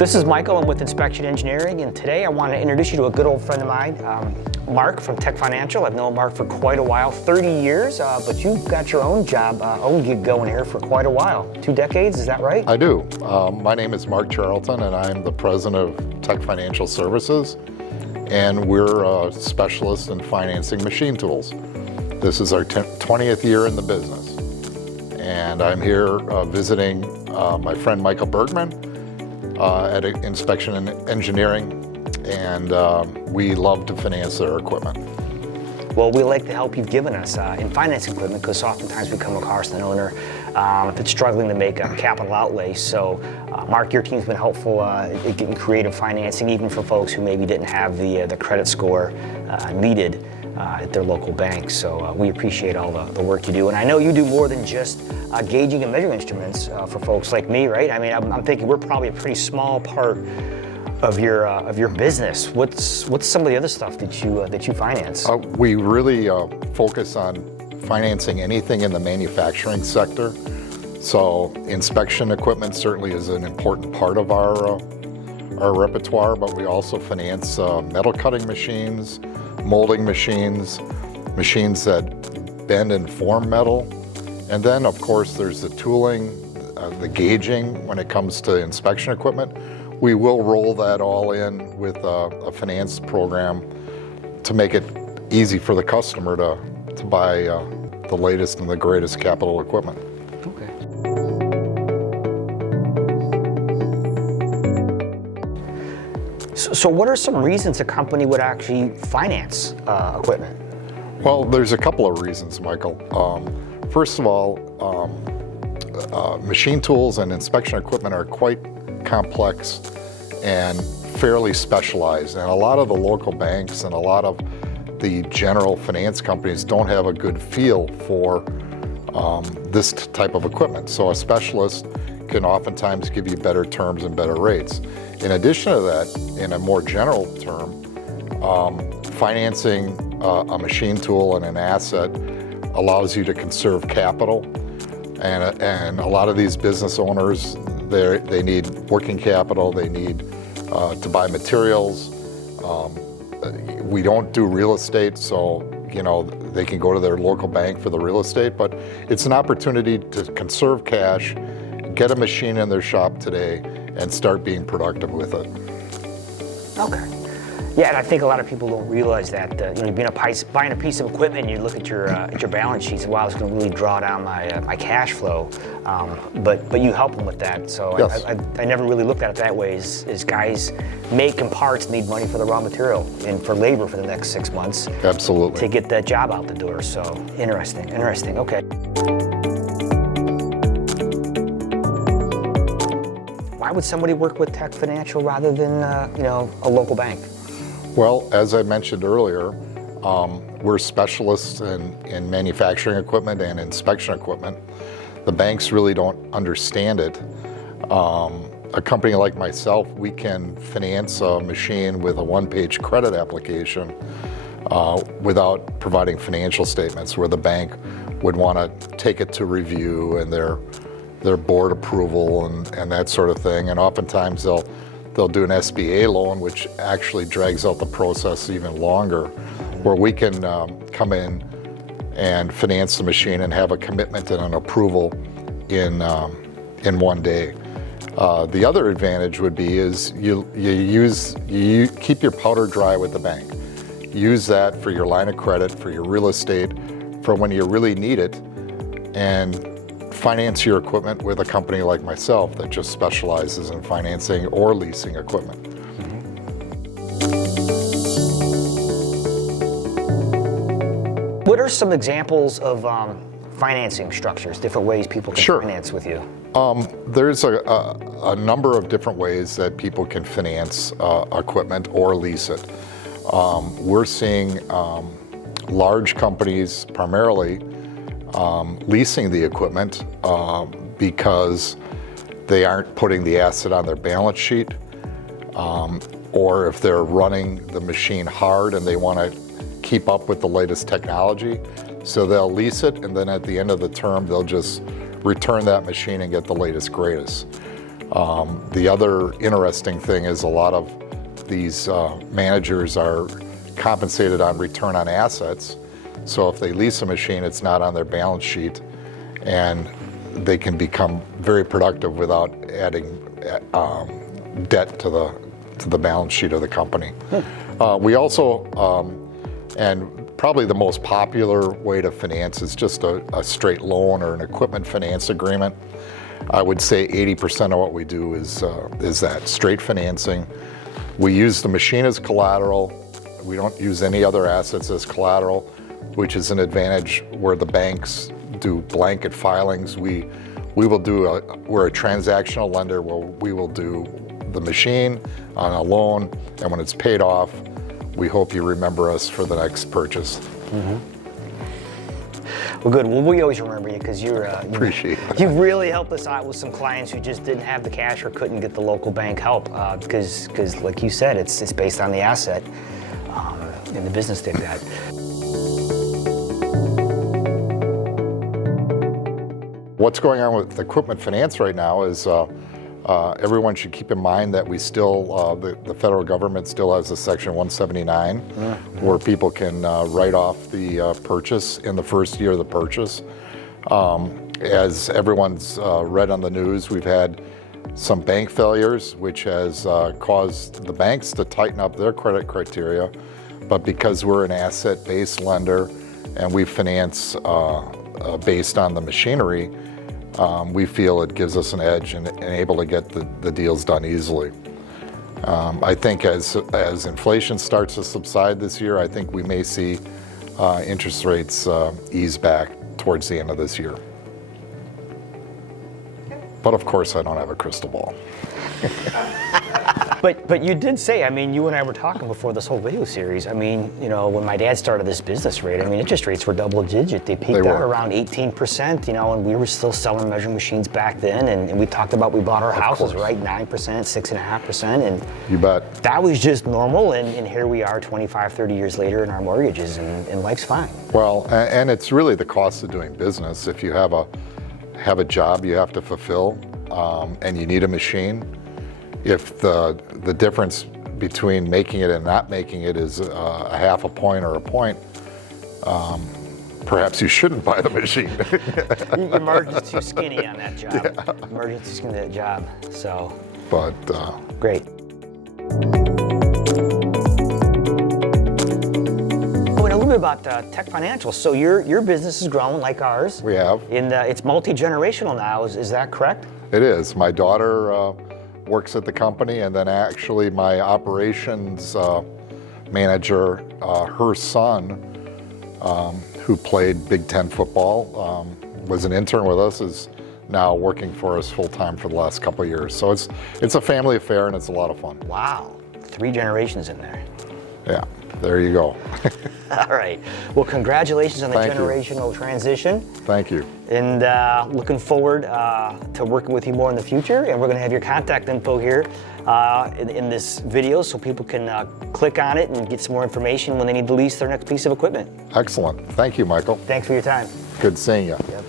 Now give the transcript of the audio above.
This is Michael. I'm with Inspection Engineering, and today I want to introduce you to a good old friend of mine, Mark from Tech Financial. I've known Mark for quite a while, 30 years, but you've got your own job, own gig going here for quite a while. 2 decades, is that right? I do. My name is Mark Charlton, and I'm the president of Tech Financial Services, and we're a specialist in financing machine tools. This is our 20th year in the business, and I'm here visiting my friend Michael Bergman at Inspection and Engineering, and we love to finance their equipment. Well, we like the help you've given us in financing equipment, because oftentimes we come across an owner that's struggling to make a capital outlay. So, Mark, your team's been helpful at getting creative financing, even for folks who maybe didn't have the credit score needed at their local bank. So we appreciate all the work you do. And I know you do more than just gauging and measuring instruments for folks like me, right? I mean, I'm thinking we're probably a pretty small part of your business. What's some of the other stuff that you finance? We really focus on financing anything in the manufacturing sector. So inspection equipment certainly is an important part of our repertoire, but we also finance metal cutting machines, molding machines, machines that bend and form metal. And then, of course, there's the tooling, the gauging when it comes to inspection equipment. We will roll that all in with a finance program to make it easy for the customer to buy the latest and the greatest capital equipment. Okay. So what are some reasons a company would actually finance equipment? Well, there's a couple of reasons, Michael. First of all, machine tools and inspection equipment are quite complex and fairly specialized. And a lot of the local banks and a lot of the general finance companies don't have a good feel for this type of equipment. So a specialist can oftentimes give you better terms and better rates. In addition to that, in a more general term, financing a machine tool and an asset allows you to conserve capital. And a lot of these business owners, they need working capital, they need to buy materials. We don't do real estate, so they can go to their local bank for the real estate, but it's an opportunity to conserve cash, get a machine in their shop today, and start being productive with it. Okay. Yeah, and I think a lot of people don't realize that buying a piece of equipment, you look at your balance sheets, wow, it's going to really draw down my cash flow. But you help them with that. So yes. I never really looked at it that way. As guys making parts need money for the raw material and for labor for the next 6 months. Absolutely. To get that job out the door. So interesting. Okay. Why would somebody work with Tech Financial rather than a local bank? Well, as I mentioned earlier, we're specialists in manufacturing equipment and inspection equipment. The banks really don't understand it. A company like myself, we can finance a machine with a one-page credit application without providing financial statements, where the bank would want to take it to review and their board approval and that sort of thing. And oftentimes they'll do an SBA loan, which actually drags out the process even longer, where we can come in and finance the machine and have a commitment and an approval in 1 day. The other advantage would be is you keep your powder dry with the bank. Use that for your line of credit, for your real estate, for when you really need it, and finance your equipment with a company like myself that just specializes in financing or leasing equipment. What are some examples of financing structures, different ways people can finance with you? There's a number of different ways that people can finance equipment or lease it. We're seeing large companies primarily leasing the equipment because they aren't putting the asset on their balance sheet, or if they're running the machine hard and they want to keep up with the latest technology. So they'll lease it, and then at the end of the term, they'll just return that machine and get the latest, greatest. The other interesting thing is a lot of these managers are compensated on return on assets. So if they lease a machine, it's not on their balance sheet, and they can become very productive without adding debt to the balance sheet of the company. We also, and probably the most popular way to finance is just a straight loan or an equipment finance agreement. I would say 80% of what we do is that straight financing. We use the machine as collateral. We don't use any other assets as collateral, which is an advantage where the banks do blanket filings. We're a transactional lender where we will do the machine on a loan, and when it's paid off, we hope you remember us for the next purchase. Mm-hmm. Well, good. Well, we always remember you because Appreciate that. You've really helped us out with some clients who just didn't have the cash or couldn't get the local bank help because, like you said, it's based on the asset and the business they've got. What's going on with equipment finance right now is everyone should keep in mind that we still, the federal government still has a Section 179 where people can write off the purchase in the first year of the purchase. As everyone's read on the news, we've had some bank failures, which has caused the banks to tighten up their credit criteria. But because we're an asset-based lender and we finance based on the machinery, we feel it gives us an edge and able to get the deals done easily. I think as inflation starts to subside this year, I think we may see interest rates ease back towards the end of this year. But of course, I don't have a crystal ball. But you did say, I mean, you and I were talking before this whole video series. I mean, you know, when my dad started this business rate, I mean, interest rates were double digit. They peaked out around 18%, you know, and we were still selling measuring machines back then. And we talked about, we bought our houses, right? 9%, 6.5%. And you bet. That was just normal. And here we are 25, 30 years later in our mortgages and life's fine. Well, and it's really the cost of doing business. If you have a job you have to fulfill and you need a machine, if the difference between making it and not making it is a half a point or a point, perhaps you shouldn't buy the machine. Your margin's too skinny on that job. Yeah. Your margin's too skinny on that job. So, but great. Oh, and a little bit about Tech Financial. So your business is growing like ours. We have. And it's multi-generational now. Is that correct? It is. My daughter works at the company, and then actually my operations manager, her son, who played Big Ten football, was an intern with us, is now working for us full-time for the last couple of years. So it's a family affair, and it's a lot of fun. Wow, 3 generations in there. Yeah, there you go. All right. Well, congratulations on the generational transition. Thank you. And looking forward to working with you more in the future. And we're going to have your contact info here in this video so people can click on it and get some more information when they need to lease their next piece of equipment. Excellent. Thank you, Michael. Thanks for your time. Good seeing you. Yep.